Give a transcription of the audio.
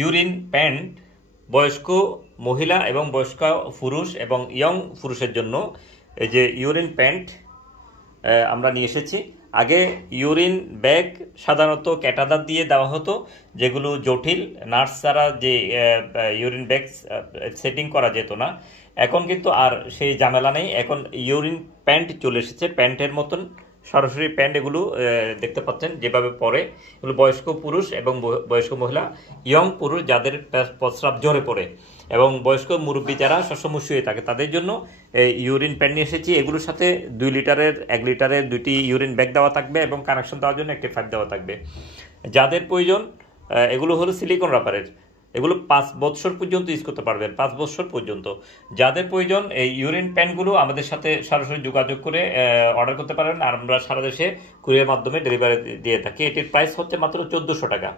Urine pant বয়স্ক মহিলা এবং বয়স্ক পুরুষ এবং ইয়ং পুরুষের জন্য এই যে ইউরিন প্যান্ট আমরা নিয়ে এসেছি। আগে ইউরিন ব্যাগ সাধারণত ক্যাটাদার দিয়ে দেওয়া হতো, যেগুলো জটিল, নার্স ছাড়া যে ইউরিন ব্যাগ সেটিং করা যেত না। এখন কিন্তু আর সেই ঝামেলা নেই, এখন ইউরিন প্যান্ট চলে এসেছে, প্যান্টের মতন সরাসরি প্যান্ট। এগুলো দেখতে পাচ্ছেন যেভাবে পরে, এগুলো বয়স্ক পুরুষ এবং বয়স্ক মহিলা, ইয়ং পুরুষ যাদের প্রস্রাব জোরে পড়ে এবং বয়স্ক মুরব্বী যারা সবসময় শুয়ে থাকে তাদের জন্য ইউরিন প্যান্ট নিয়ে এসেছি। এগুলোর সাথে 2 লিটারের 1 লিটারের 2টি ইউরিন ব্যাগ দেওয়া থাকবে এবং কানেকশন দেওয়ার জন্য একটি পাইপ দেওয়া থাকবে। যাদের প্রয়োজন, এগুলো হলো সিলিকন রাবারের, এগুলো 5 বছর পর্যন্ত ইউজ করতে পারবেন, 5 বছর পর্যন্ত। যাদের প্রয়োজন এই ইউরিন প্যান্টগুলো আমাদের সাথে সরাসরি যোগাযোগ করে অর্ডার করতে পারেন, আর আমরা সারা দেশে কুরিয়ার মাধ্যমে ডেলিভারি দিয়ে থাকি। এটির প্রাইস হচ্ছে মাত্র 1400 টাকা।